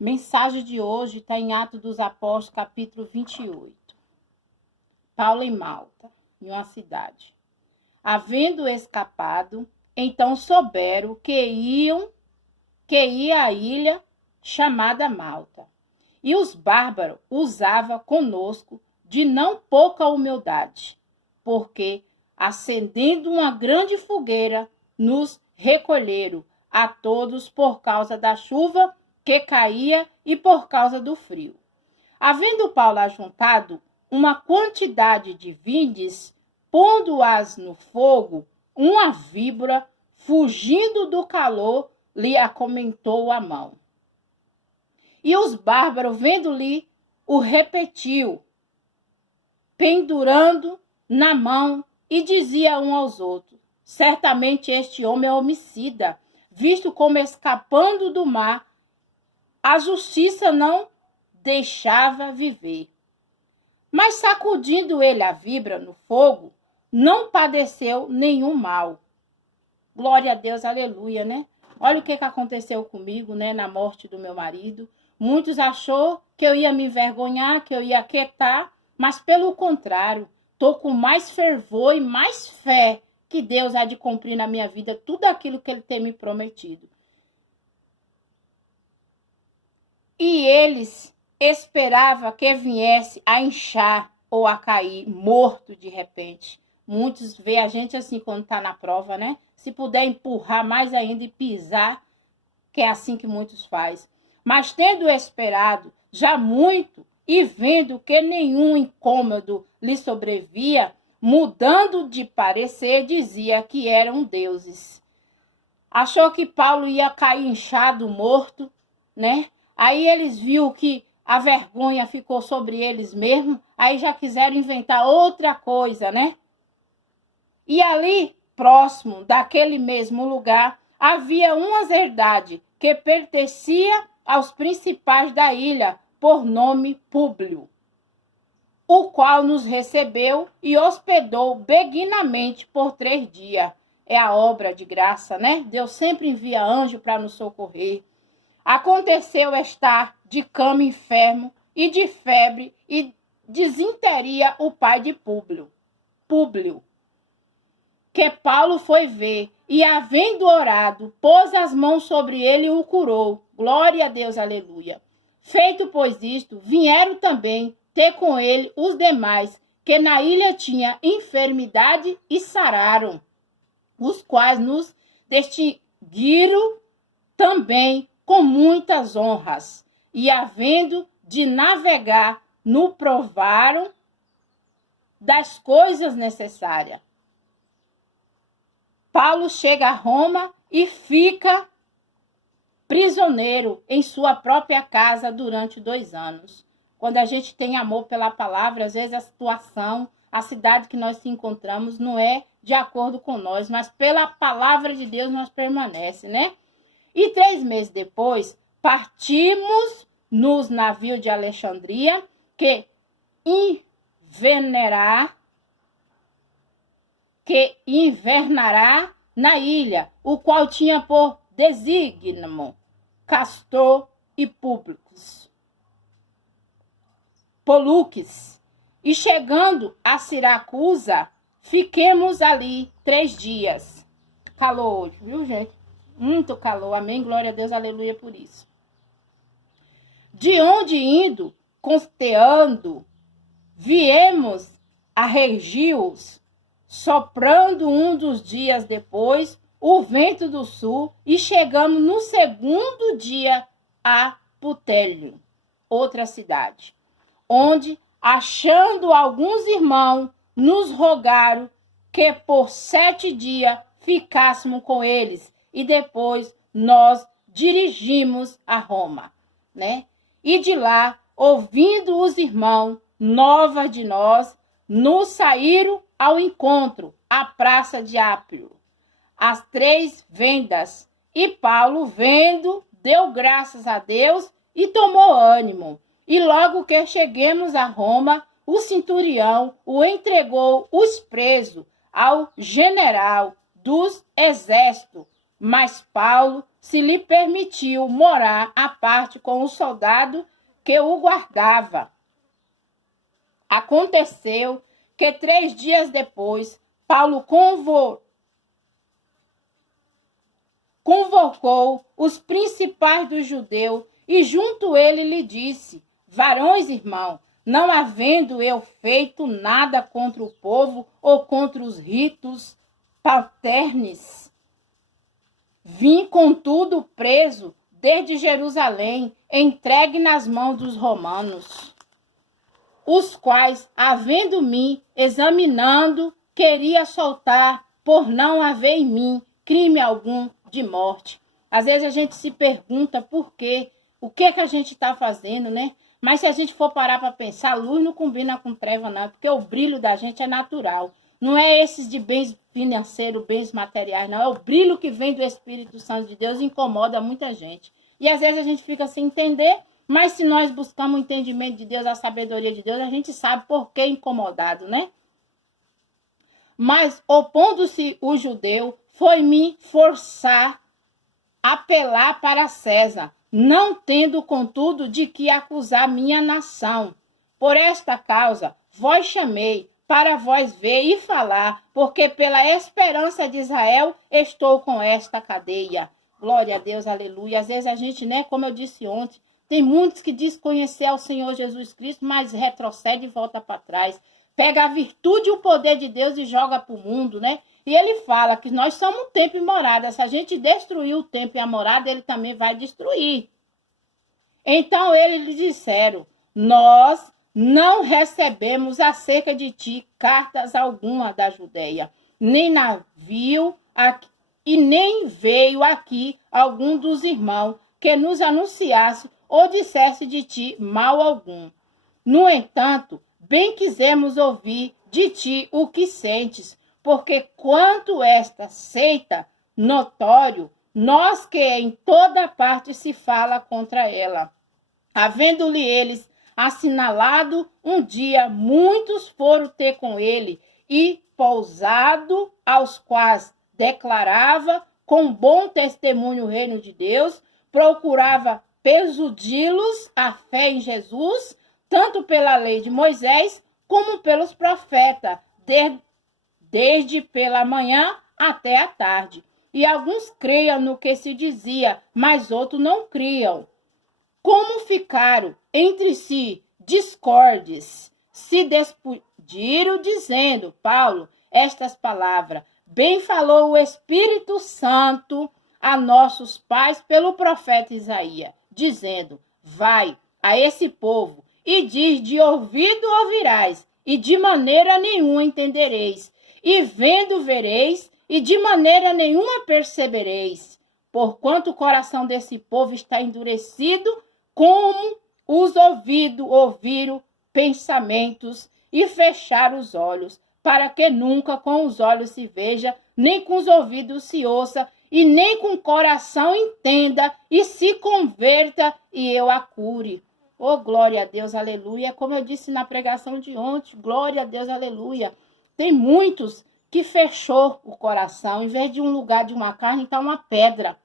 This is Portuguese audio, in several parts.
Mensagem de hoje está em Atos dos Apóstolos, capítulo 28. Paulo em Malta, em uma cidade. Havendo escapado, então souberam que ia à ilha chamada Malta. E os bárbaros usavam conosco de não pouca humildade, porque, acendendo uma grande fogueira, nos recolheram a todos por causa da chuva que caía e por causa do frio. Havendo Paulo ajuntado uma quantidade de vindes, pondo-as no fogo, uma víbora, fugindo do calor, lhe acomentou a mão. E os bárbaros, vendo-lhe, o repetiu, pendurando na mão, e dizia um aos outros: certamente este homem é homicida, visto como escapando do mar, a justiça não deixava viver. Mas sacudindo ele a víbora no fogo, não padeceu nenhum mal. Glória a Deus, aleluia, né? Olha o que aconteceu comigo, né, na morte do meu marido. Muitos achou que eu ia me envergonhar, que eu ia quietar, mas pelo contrário, estou com mais fervor e mais fé que Deus há de cumprir na minha vida tudo aquilo que Ele tem me prometido. E eles esperavam que viesse a inchar ou a cair, morto de repente. Muitos veem a gente assim quando está na prova, né? Se puder empurrar mais ainda e pisar, que é assim que muitos fazem. Mas tendo esperado já muito e vendo que nenhum incômodo lhe sobrevia, mudando de parecer, dizia que eram deuses. Achou que Paulo ia cair inchado, morto, né? Aí eles viram que a vergonha ficou sobre eles mesmos, aí já quiseram inventar outra coisa, né? E ali, próximo daquele mesmo lugar, havia uma herdade que pertencia aos principais da ilha, por nome Públio, o qual nos recebeu e hospedou benignamente por 3 dias. É a obra de graça, né? Deus sempre envia anjo para nos socorrer. Aconteceu estar de cama enfermo e de febre e desinteria o pai de Públio, que Paulo foi ver e, havendo orado, pôs as mãos sobre ele e o curou. Glória a Deus, aleluia. Feito, pois, isto, vieram também ter com ele os demais, que na ilha tinha enfermidade e sararam, os quais nos distinguiram também com muitas honras, e havendo de navegar, no provaram das coisas necessárias. Paulo chega a Roma e fica prisioneiro em sua própria casa durante 2 anos. Quando a gente tem amor pela palavra, às vezes a situação, a cidade que nós se encontramos não é de acordo com nós, mas pela palavra de Deus nós permanece, né? E 3 meses depois, partimos nos navios de Alexandria, que invernará na ilha, o qual tinha por desígnio Castor e Poluques. E chegando a Siracusa, fiquemos ali 3 dias. Calor hoje, viu, gente? Muito calor, amém, glória a Deus, aleluia por isso. De onde indo, costeando, viemos a Regios, soprando um dos dias depois o vento do sul, e chegamos no 2º dia a Putélio, outra cidade, onde, achando alguns irmãos, nos rogaram que por 7 dias ficássemos com eles, e depois nós dirigimos a Roma, né? E de lá, ouvindo os irmãos novas de nós, nos saíram ao encontro à praça de Apio, as 3 vendas. E Paulo, vendo, deu graças a Deus e tomou ânimo. E logo que cheguemos a Roma, o centurião o entregou os presos ao general dos exércitos, Mas Paulo se lhe permitiu morar à parte com o soldado que o guardava. Aconteceu que 3 dias depois, Paulo convocou os principais dos judeus e junto ele lhe disse: varões, irmão, não havendo eu feito nada contra o povo ou contra os ritos paternes, vim contudo preso desde Jerusalém, entregue nas mãos dos romanos, os quais, havendo-me examinando, queria soltar, por não haver em mim crime algum de morte. Às vezes a gente se pergunta por quê, o que a gente está fazendo, né? Mas se a gente for parar para pensar, luz não combina com treva, não, porque o brilho da gente é natural. Não é esses de bens financeiros, bens materiais, não. É o brilho que vem do Espírito Santo de Deus e incomoda muita gente. E às vezes a gente fica sem entender, mas se nós buscamos o entendimento de Deus, a sabedoria de Deus, a gente sabe por que incomodado, né? Mas, opondo-se o judeu, foi-me forçar apelar para César, não tendo, contudo, de que acusar minha nação. Por esta causa, vós chamei, para vós ver e falar, porque pela esperança de Israel estou com esta cadeia. Glória a Deus, aleluia. Às vezes a gente, né, como eu disse ontem, tem muitos que dizem conhecer ao Senhor Jesus Cristo, mas retrocede e volta para trás. Pega a virtude e o poder de Deus e joga para o mundo, né? E ele fala que nós somos um templo e morada. Se a gente destruir o templo e a morada, ele também vai destruir. Então eles lhe disseram: nós não recebemos acerca de ti cartas alguma da Judeia, nem navio aqui, e nem veio aqui algum dos irmãos que nos anunciasse ou dissesse de ti mal algum. No entanto, bem quisemos ouvir de ti o que sentes, porque quanto esta seita notório, nós que em toda parte se fala contra ela. Havendo-lhe eles assinalado um dia, muitos foram ter com ele, e pousado, aos quais declarava com bom testemunho o reino de Deus, procurava persuadi-los a fé em Jesus, tanto pela lei de Moisés, como pelos profetas, desde pela manhã até a tarde. E alguns creiam no que se dizia, mas outros não criam. Como ficaram entre si discordes, se despediram, dizendo, Paulo, estas palavras: bem falou o Espírito Santo a nossos pais pelo profeta Isaías, dizendo, vai a esse povo e diz, de ouvido ouvirás, e de maneira nenhuma entendereis, e vendo vereis, e de maneira nenhuma percebereis, porquanto o coração desse povo está endurecido, como os ouvidos ouviram pensamentos, e fecharam os olhos, para que nunca com os olhos se veja, nem com os ouvidos se ouça, e nem com o coração entenda, e se converta, e eu a cure. Oh, glória a Deus, aleluia. Como eu disse na pregação de ontem, glória a Deus, aleluia. Tem muitos que fechou o coração, em vez de um lugar de uma carne, está uma pedra.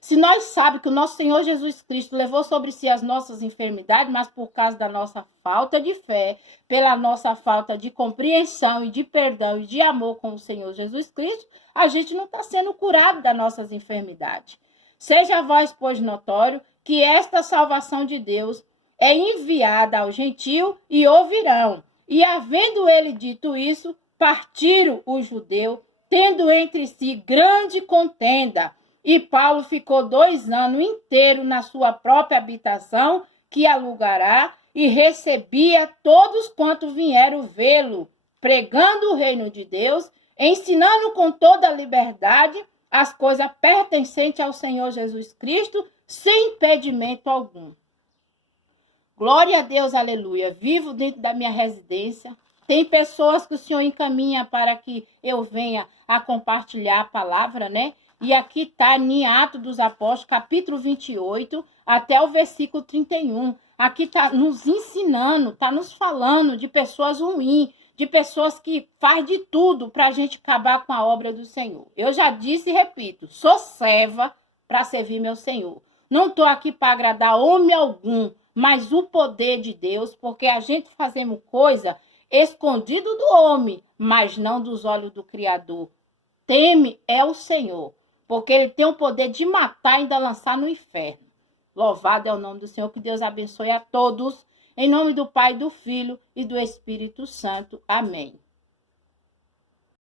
Se nós sabemos que o nosso Senhor Jesus Cristo levou sobre si as nossas enfermidades, mas por causa da nossa falta de fé, pela nossa falta de compreensão e de perdão e de amor com o Senhor Jesus Cristo, a gente não está sendo curado das nossas enfermidades. Seja a vós, pois, notório que esta salvação de Deus é enviada ao gentio e ouvirão. E havendo ele dito isso, partiram os judeus, tendo entre si grande contenda. E Paulo ficou 2 anos inteiros na sua própria habitação, que alugará, e recebia todos quantos vieram vê-lo, pregando o reino de Deus, ensinando com toda a liberdade as coisas pertencentes ao Senhor Jesus Cristo, sem impedimento algum. Glória a Deus, aleluia. Vivo dentro da minha residência. Tem pessoas que o Senhor encaminha para que eu venha a compartilhar a palavra, né? E aqui está em Atos dos Apóstolos, capítulo 28, até o versículo 31. Aqui está nos ensinando, está nos falando de pessoas ruins, de pessoas que faz de tudo para a gente acabar com a obra do Senhor. Eu já disse e repito, sou serva para servir meu Senhor. Não estou aqui para agradar homem algum, mas o poder de Deus, porque a gente fazemos coisa escondido do homem, mas não dos olhos do Criador. Teme é o Senhor, porque ele tem o poder de matar e ainda lançar no inferno. Louvado é o nome do Senhor, que Deus abençoe a todos. Em nome do Pai, do Filho e do Espírito Santo. Amém.